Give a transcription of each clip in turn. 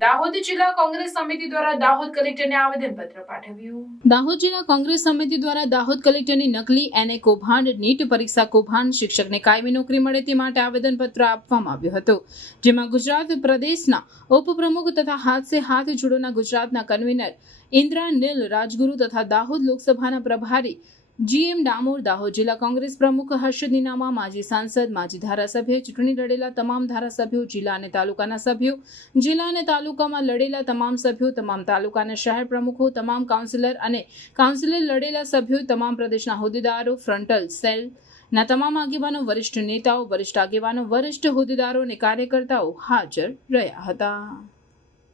દાહોદ જિલ્લા કોંગ્રેસ સમિતિ દ્વારા દાહોદ કલેક્ટરને આવેદનપત્ર પાઠવ્યું. દાહોદ જિલ્લા કોંગ્રેસ સમિતિ દ્વારા દાહોદ કલેક્ટરની નકલી એને કૌભાંડ, નીટ પરીક્ષા કૌભાંડ શિક્ષકને કાયમી નોકરી મળે તે માટે આવેદનપત્ર આપવામાં આવ્યું હતું. જેમાં ગુજરાત પ્રદેશના ઉપપ્રમુખ તથા હાથ સે હાથ જોડોના ગુજરાતના કન્વીનર ઇન્દ્રા નીલ રાજગુરુ તથા દાહોદ લોકસભાના પ્રભારી જીએમ ડામોર દાહોદ જિલ્લા કોંગ્રેસ પ્રમુખ હર્ષદ નીનામા, માજી સાંસદ, માજી ધારાસભ્ય, ચૂંટણી લડેલા તમામ ધારાસભ્યો, જિલ્લા અને તાલુકાના સભ્યો, જિલ્લા અને તાલુકામાં લડેલા તમામ સભ્યો, તમામ તાલુકા અને શહેર પ્રમુખો, તમામ કાઉન્સિલર અને કાઉન્સિલર લડેલા સભ્યો, તમામ પ્રદેશના હોદ્દેદારો, ફ્રન્ટલ સેલ ના તમામ આગેવાનો, વરિષ્ઠ નેતાઓ, વરિષ્ઠ આગેવાનો, વરિષ્ઠ હોદ્દેદારો અને કાર્યકર્તાઓ હાજર રહ્યા હતા.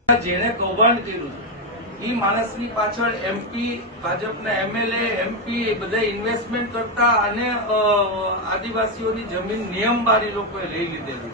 જેણે કૌભાંડ કર્યું. એ માણસની પાછળ એમપી ભાજપના એમએલએ એમપી એ બધા ઇન્વેસ્ટમેન્ટ કરતા અને આદિવાસીઓની જમીન નિયમબાર લોકોએ લઈ લીધેલી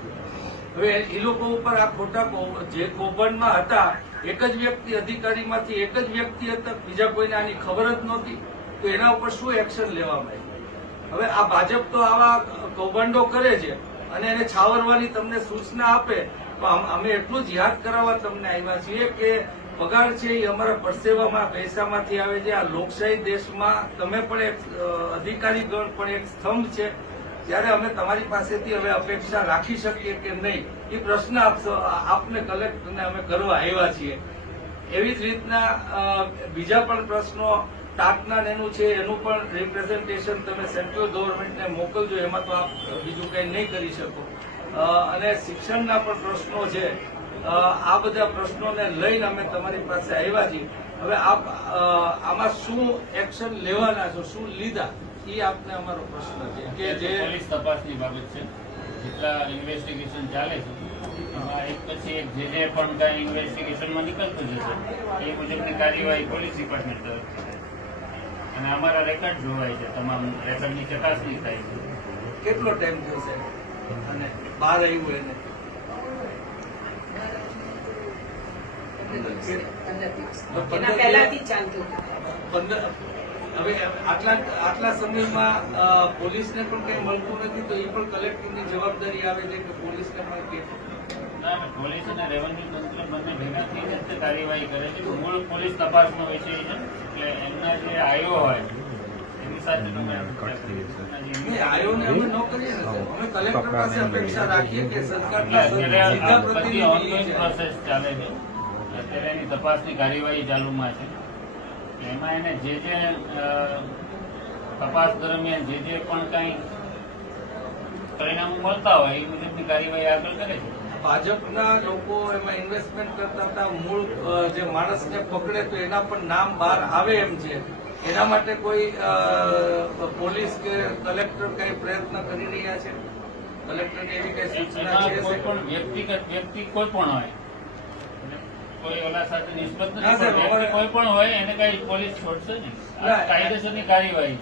હવે એ લોકો ઉપર આ ખોટા જે કૌભાંડમાં હતા, એક જ વ્યક્તિ અધિકારીમાંથી એક જ વ્યક્તિ હતા, બીજા કોઈને આની ખબર જ નહોતી, તો એના ઉપર શું એક્શન લેવામાં આવ્યું? હવે આ ભાજપ તો આવા કૌભાંડો કરે છે, અને એને છાવરવાની તમને સૂચના આપે, તો અમે એટલું જ યાદ કરાવવા તમને આવ્યા છીએ કે પગાર છે એ અમારા પરસેવામાં પૈસામાંથી આવે છે. આ લોકશાહી દેશમાં તમે પણ એક અધિકારીગણ પણ એક સ્તંભ છે. ત્યારે અમે તમારી પાસેથી હવે અપેક્ષા રાખી શકીએ કે નહીં? એ પ્રશ્ન આપશો આપને કલેક્ટરને અમે કરવા આવ્યા છીએ. એવી જ રીતના બીજા પણ પ્રશ્નો ટાટના એનું છે, એનું પણ રિપ્રેઝન્ટેશન તમે સેન્ટ્રલ ગવર્મેન્ટને મોકલજો. એમાં તો આપ બીજું કંઈ નહીં કરી શકો. અને શિક્ષણના પણ પ્રશ્નો છે. આ બધા પ્રશ્નોને લઈને અમે તમારી પાસે આવ્યા છીએ. હવે આપ આમાં શું એક્શન લેવાના છો શું લીધા? એ આપને અમારો પ્રશ્ન છે કે જે પોલીસ તપાસની બાબત છે. જેટલા ઇન્વેસ્ટિગેશન ચાલે છે એમાં એક પછી એક જે જે પણ કાંઈ ઇન્વેસ્ટિગેશનમાં નીકળતું જશે એ મુજબની કાર્યવાહી પોલીસ ડિપાર્ટમેન્ટ તરફથી અને અમારા રેકોર્ડ જોવાય છે તમામ રેકર્ડની ચકાસણી થાય છે. કેટલો ટાઈમ થશે? અને બહાર આવ્યું એને તો એના પંદર પહેલાથી જ ચાલતું હતું. પંદર હવે આટલા આટલા સમયમાં પોલીસને પણ કંઈ મળતું નથી તો એ પણ કલેક્ટરની જવાબદારી આવે છે કે પોલીસને પણ કે? ના ના, પોલીસ અને રેવન્યુ તંત્ર બંને ભેગા થઈને જ કાર્યવાહી કરે છે. મૂળ પોલીસ તપાસનો વિષય છે એટલે એમના જે આયો હોય એની સાથે તમે આયો ને અમે ન કરીએ અમે કલેક્ટર પાસે અપેક્ષા રાખીએ કે સરકારના અત્યારે. પ્રોસેસ ચાલે છે. અત્યારે એની તપાસની કાર્યવાહી ચાલુમાં છે. એમાં એને જે જે તપાસ દરમિયાન જે જે પણ કંઈ પરિણામો મળતા હોય એ મુજબની કાર્યવાહી આગળ કરે છે. ભાજપના લોકો એમાં ઇન્વેસ્ટમેન્ટ કરતા હતા મૂળ જે માણસને પકડે તો એના પણ નામ બહાર આવે એમ છે. એના માટે કોઈ પોલીસ કે કલેક્ટર કઈ પ્રયત્ન કરી રહ્યા છે? કલેક્ટરની એવી કઈ સૂચના છે કોઈ પણ વ્યક્તિગત વ્યક્તિ કોઈ પણ હોય કોઈ ઓલા સાથે નિસ્બત નથી પણ કોઈ પણ હોય એને કઈ પોલીસ છોડશે ની? કાયદેસરની કાર્યવાહી